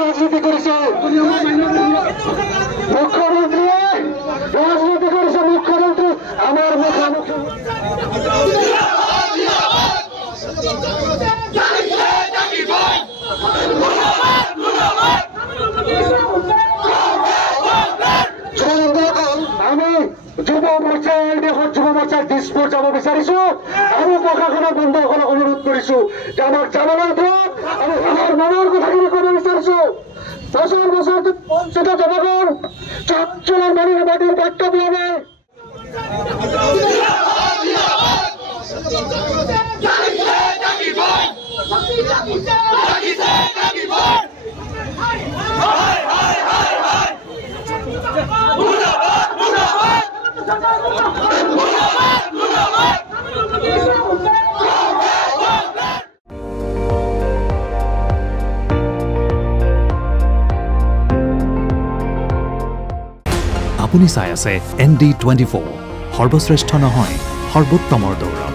ৰাজনীতি কৰেছে মুখ্যমন্ত্ৰী ৰাজনীতি কৰেছে মুখ্যমন্ত্ৰী আমাৰ মুখোমুখি আমি যুৱ মোৰ্চাৰ যুৱ মোৰ্চাৰ দিছপুৰ যাব বিচাৰিছো আৰু প্ৰশাসনক বন্ধুসকলক অনুৰোধ কৰিছো যে আমাক যাবলৈ দিয়ক আৰু আমাৰ মনৰ কথাখিনি ক'ব বিচাৰিছো বছৰ বছৰ বঞ্চিত জনগণ অঞ্চলৰ মানুহে মাটিৰ বাৰ্তা দিয়া নাই আপুনি চাই আছে ND24 সৰ্বশ্ৰেষ্ঠ নহয় সৰ্বোত্তমৰ দৌৰ